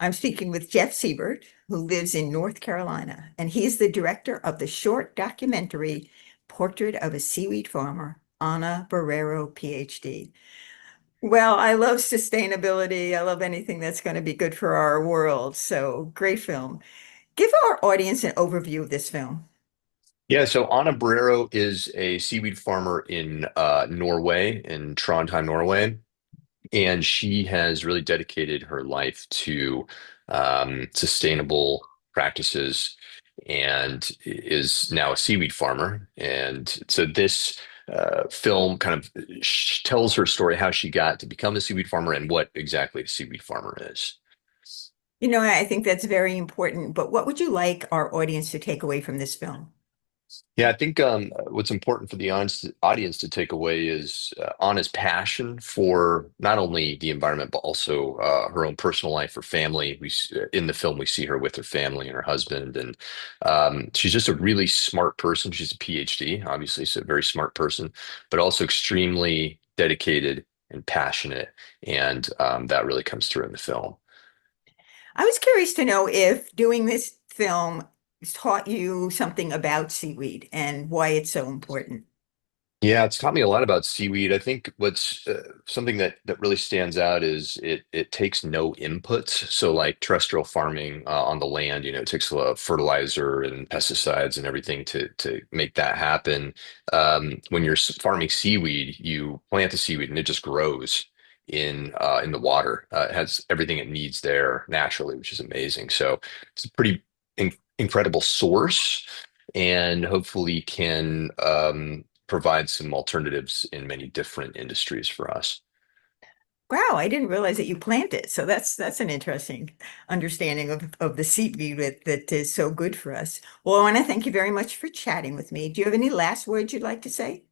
I'm speaking with Jeff Siebert, who lives in North Carolina, and he's the director of the short documentary Portrait of a Seaweed Farmer, Ana Barrero, PhD. Well, I love sustainability. I love anything that's going to be good for our world. So great film. Give our audience an overview of this film. Yeah, so Anna Barrero is a seaweed farmer in Norway, in Trondheim, Norway, and she has really dedicated her life to sustainable practices and is now a seaweed farmer. And so this film kind of tells her story, how she got to become a seaweed farmer and what exactly a seaweed farmer is. I think that's very important, but what would you like our audience to take away from this film? Yeah, I think what's important for the audience to take away is Anna's passion for not only the environment but also her own personal life, her family. In the film we see her with her family and her husband, and she's just a really smart person. She's a PhD, obviously, so a very smart person, but also extremely dedicated and passionate, and that really comes through in the film. I was curious to know if doing this film taught you something about seaweed and why it's so important. Yeah, it's taught me a lot about seaweed. I think what's something that really stands out is it takes no inputs. So like terrestrial farming on the land, it takes a lot of fertilizer and pesticides and everything to make that happen. When you're farming seaweed, you plant the seaweed and it just grows in the water. It has everything it needs there naturally, which is amazing. So it's a pretty incredible source, and hopefully can provide some alternatives in many different industries for us. Wow, I didn't realize that you plant it. So that's an interesting understanding of the seaweed that is so good for us. Well, I want to thank you very much for chatting with me. Do you have any last words you'd like to say?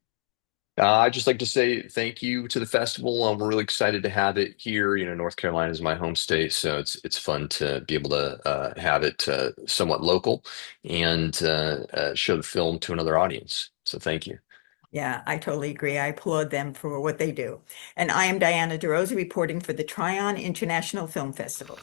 I'd just like to say thank you to the festival. We're really excited to have it here. North Carolina is my home state, so it's fun to be able to have it somewhat local and show the film to another audience. So thank you. Yeah, I totally agree. I applaud them for what they do. And I am Diana DeRosa reporting for the Tryon International Film Festival.